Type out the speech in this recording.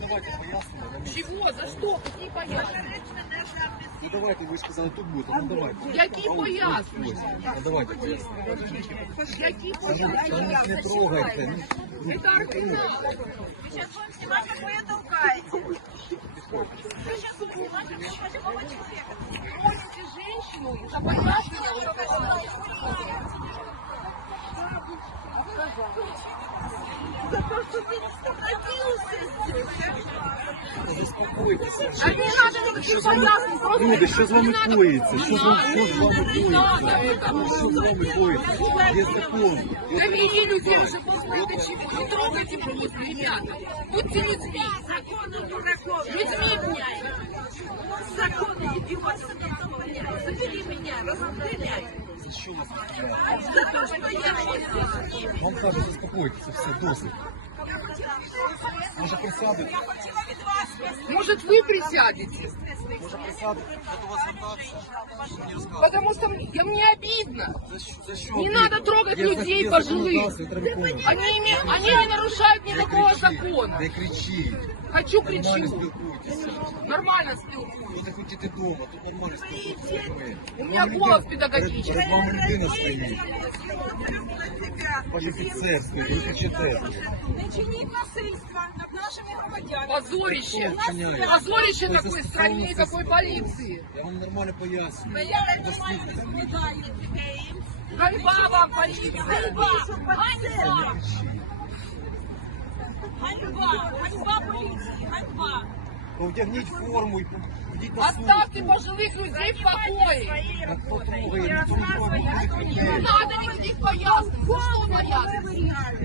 давайте пояснимо. да, ні. Чего? За что? Какие пояснения? Ну давайте, ви ж сказали, тут буде, ну давайте. Які пояснення? Ну давайте пояснимо. Какие пояснения? не трогайте. Это ординатор. Сейчас будем снимать, как вы ее толкаете. Вы сейчас будем снимать, как вы живого человека. Просите женщину за пояснение. За то, что ты. Заспокойтеся. А не надо никаких пояснений. Просто Люди, що з вами не надо. коїться? Що з вами Не що з вами надо, не надо коїться? этого. Що з вами коїться? Є закон. Довели людей уже просто до чего. Не трогайте просто, ребята. Будьте людьми. Законы дураков. Людьми будьте. Законы идиотов позволяют. Забери меня, разгоняй. За що вас? За то, что я вот здесь. Вам кажуть, заспокойтеся, все, досить. Може присядете? Может, вы присядете? Може присядете? Я до вас звертатися? Мені розказують. Потому что мне, мне обидно. За що? За що? Не надо трогать Є людей є пожилых. законодавство, і треба виконувати. Они, име- они не нарушают Не никакого кричіть, закона. Не кричіть. Хочу Нормально кричу. спілкуйтеся. Нормально спілкуюсь. Ви не хочете вдома, тут нормально спілкуйтеся. У меня голос педагогический. Перед вами людина стоїть. тебя. Пані офіцер стоїть, ви кричите. Не чиніть насильства над нашими громадянами. Позорище. Вчиняє. Позорище Це такой за стране и це- такой полиции. Я вам нормально пояснюю. Я нормально розповідаю. Ганьба вам, полиция. Ганьба! Ганьба! Ганьба! Ганьба поліції! Ганьба! Повдягніть форму і йдіть на суд. Оставьте пожилых людей в покое. Так хто трогає? Ніхто не трогає. Не надо никаких пояснений. За что пояснений?